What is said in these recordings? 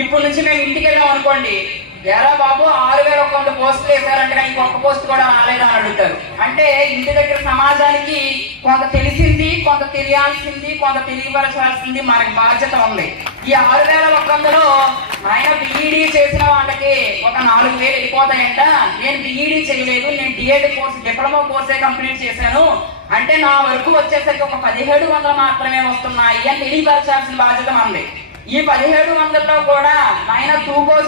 ఇప్పుడు నుంచి మేము ఇంటికి వెళ్ళాం అనుకోండి ఎరా బాబు ఆరు వేల ఒక వంద పోస్టులు వేశారంటే కానీ ఇంకొక పోస్ట్ కూడా రాలేదని అడుగుతారు. అంటే ఇంటి దగ్గర సమాజానికి కొంత తెలిసింది కొంత తెలియాల్సింది కొంత తెలియపరచాల్సింది మనకి బాధ్యత ఉంది. ఈ ఆరు వేల ఒక వందలో ఆయన బీఈడీ చేసిన వాళ్ళకి ఒక నాలుగు వేలు వెళ్ళిపోతాయంట. నేను బీఈడీ చేయలేదు నేను డిఎడ్ కోర్స్ డిప్లొమా కోర్సే కంప్లీట్ చేశాను. అంటే నా వరకు వచ్చేసరికి ఒక పదిహేడు వందలు మాత్రమే వస్తున్నాయి అని తెలియపరచాల్సిన బాధ్యత మనది. ఈ పదిహేడు వందల్లో కూడా ఆయన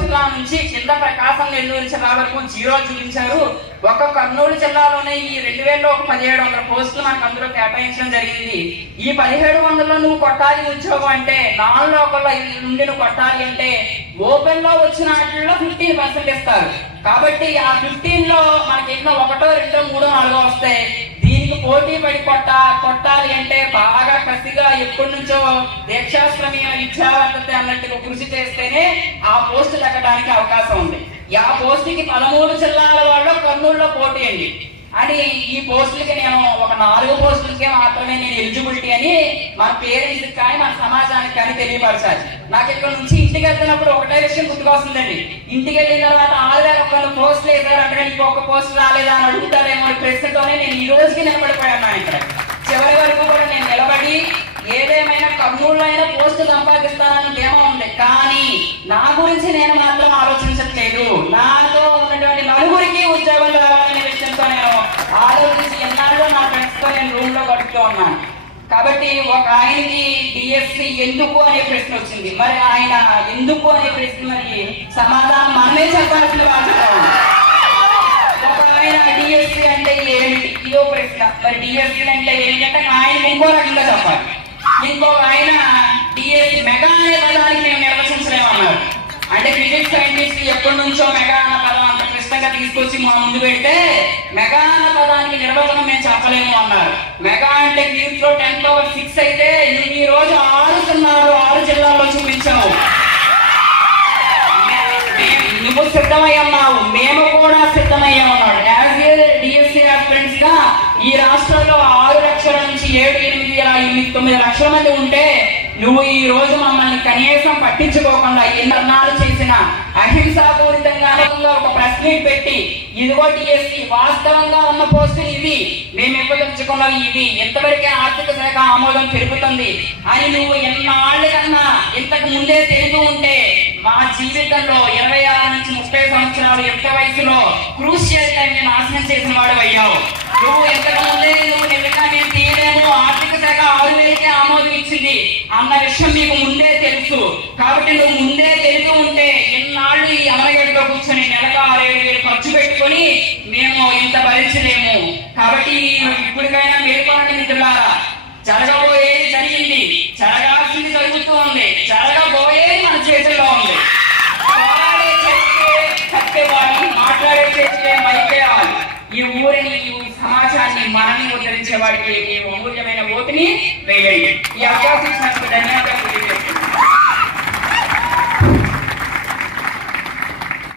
జిల్లా నుంచి కింద ప్రకాశం నెల్లూరు జిల్లా వరకు జీరో చూపించారు. ఒక కర్నూలు జిల్లాలోనే ఈ రెండు వేలలో ఒక పదిహేడు వందల పోస్టులు మనకు అందులో కేటాయించడం జరిగింది. ఈ పదిహేడు వందల్లో నువ్వు కొట్టాలి ఉద్యోగం అంటే నాన్ లోకల్లో నుండి నువ్వు కొట్టాలి అంటే ఓపెన్లో వచ్చిన వాటిల్లో ఫిఫ్టీన్ పర్సెంట్ ఇస్తారు. కాబట్టి ఆ ఫిఫ్టీన్లో మనకి ఎన్నో ఒకటో రెండో మూడో నాలుగో వస్తాయి దీనికి పోటీ పడి కొట్ట కొట్టాలి అంటే బాగా కసిగా ఎప్పటి నుంచో దీక్షాశ్రమీయ విద్యావంతత అన్నట్టుగా కృషి చేస్తేనే ఆ పోస్టు దక్కడానికి అవకాశం ఉంది. ఆ పోస్టుకి పదమూడు జిల్లాల వాళ్ళు కర్నూలులో పోటీ అండి. అని ఈ పోస్టులకి నేను ఒక నాలుగు పోస్టులకే మాత్రమే నేను ఎలిజిబిలిటీ అని మన పేరెంట్స్ కానీ మన సమాజానికి కానీ తెలియపరచాలి నాకు ఇక్కడ నుంచి ఇంటికి వెళ్తున్నప్పుడు ఒకటే విషయం గుర్తుకొస్తుందండి. ఇంటికి వెళ్ళిన తర్వాత ఆరు వేల ఒక్క పోస్టులు వేసారంటే ఇంకొక పోస్ట్ రాలేదా అని అడుగుతారేమో ప్రశ్నతోనే నేను ఈ రోజుకి నిలబడిపోయాను ఇక్కడ చివరి వరకు కూడా నేను నిలబడి ఏదేమైనా కర్నూలులో అయినా పోస్ట్ సంపాదిస్తానని ధీమా ఉంది. కానీ నా గురించి నేను మాత్రం ఆలోచించట్లేదు. నాతో ఉన్నటువంటి నలుగురికి ఉద్యోగం రావాలనే విషయంతో నేను ఆలోచించి ఎన్నాళ్ళు నా ఫ్రెండ్స్తో నేను రూమ్లో గడుపుతూ ఉన్నాను. కాబట్టి ఒక ఆయనకి డిఎస్సి ఎందుకు అనే ప్రశ్న వచ్చింది. మరి ఆయన ఎందుకు అనే ప్రశ్న మరి సమాధానం మనమే చెప్పాల్సిన బాధ్యత ఆయన డిఎస్సి అంటే ఏంటి? ఇదో ప్రశ్న. మరి డిఎస్సి అంటే ఏంటంటే ఆయన ఇంకో రకంగా చెప్పాలి. ఇంకో ఆయన డిఎస్సి మెగా అనే పదానికి మేము నిర్వచించలేమన్నారు. అంటే ఫిజిక్స్ సైంటిస్ట్ ఎప్పటి నుంచో మెగా అన్న పదం అంత క్లిష్టంగా తీసుకొచ్చి మా ముందు పెడితే మెగా అన్న పదానికి నిర్వచనం మేము చెప్పలేము అన్నారు. మెగా అంటే దీంట్లో టెన్ పవర్ సిక్స్ అయితే ఈ రోజు ఆరు సున్నారు ఆరు జిల్లాల్లో చూపించాము నువ్వు సిద్ధమై మేము కూడా సిద్ధమయ్యాం తొమ్మిది లక్షల మంది ఉంటే నువ్వు ఈ రోజు మమ్మల్ని కనీసం పట్టించుకోకుండా ఎన్నర్నాలు చేసిన అహింసాపూరితంగానే ఒక ప్రెస్ మీట్ పెట్టి ఇదిగో టీఎస్సీ వాస్తవంగా ఉన్న పోస్టులు ఇవి మేము ఇవ్వదలుచుకున్నవి ఇవి ఎంతవరకే ఆర్థిక శాఖ ఆమోదం పెరుగుతుంది అని నువ్వు ఎన్నాళ్ళు కన్నా ఇంతకు ముందే తెలుగు ఉంటే మా జీవితంలో ఇరవై ఆరు నుంచి ముప్పై సంవత్సరాలు ఎంత వయసులో క్రూషియల్ టైం నాశనం చేసిన వాడు అయ్యావు. నువ్వు ఎంతకు ముందే నువ్వు నిజంగా మేము తీయలేము ఆర్థిక శాఖ ఆరు వేలకే ఆమోదం ఇచ్చింది అన్న విషయం నీకు ముందే తెలుసు కాబట్టి నువ్వు ముందే తెలిసి ఉంటే ఎన్నాళ్ళు ఈ అమరగడ్డలో కూర్చొని నెలకు ఆరేడు వేలు ఖర్చు పెట్టుకొని మేము ఇంత భరించలేము. కాబట్టి ఇప్పటికైనా మేల్కొనండి మిత్రులారా. జరగబోయేది జరిగింది. జరగాల్సింది జరుగుతూ ఉంది. జరగబోయేది మన చేతుల్లో ఉంది. పోరాడే కట్టేవాళ్ళు మాట్లాడే చేతికే మైకేయాలి ఈ ఊరిని ఈ సమాజాన్ని మనల్ని ఉద్ధరించే వాడికి ఈ అమూల్యమైన ఓటుని వేయండి.